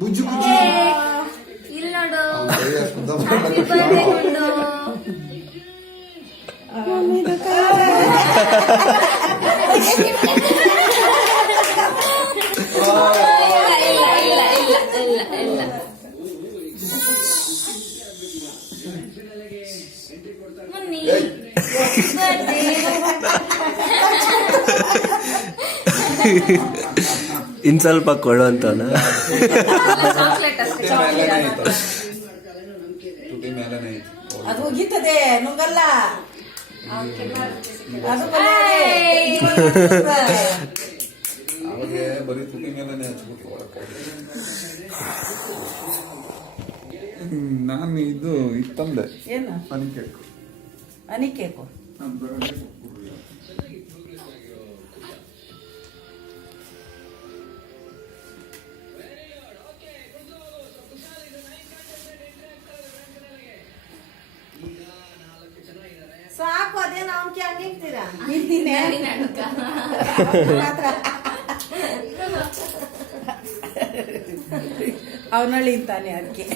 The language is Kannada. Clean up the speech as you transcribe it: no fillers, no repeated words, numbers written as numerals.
ಬುಜ್ಜು ಬುಜ್ಜು ಇಲ್ಲಿ ನೋಡು. ಇನ್ ಸ್ವಲ್ಪ ಕೊಡು ಅಂತವನ. ಅದು ಹೋಗಿತ್ತದೆ ನುಂಗಲ್ಲ. ಅವಾಗೆ ಬರೀ ತುಟಿ ಮೇಲೆನೆ ಹಚ್ಬಿಟ್ಟು ನಾನು ಇದು ತಂದೆ. ಏನು ಅನಿಕೇಕು ಅನಿಕೇಕು ಸಾಕು. ಅದೇನು ಅವನ್ಕೆ ಹಂಗಿರ್ತೀರಾ? ನಿಂತಿನೇ ಅವನಳ್ಳಿ ಅಂತಾನೆ ಅದಕ್ಕೆ.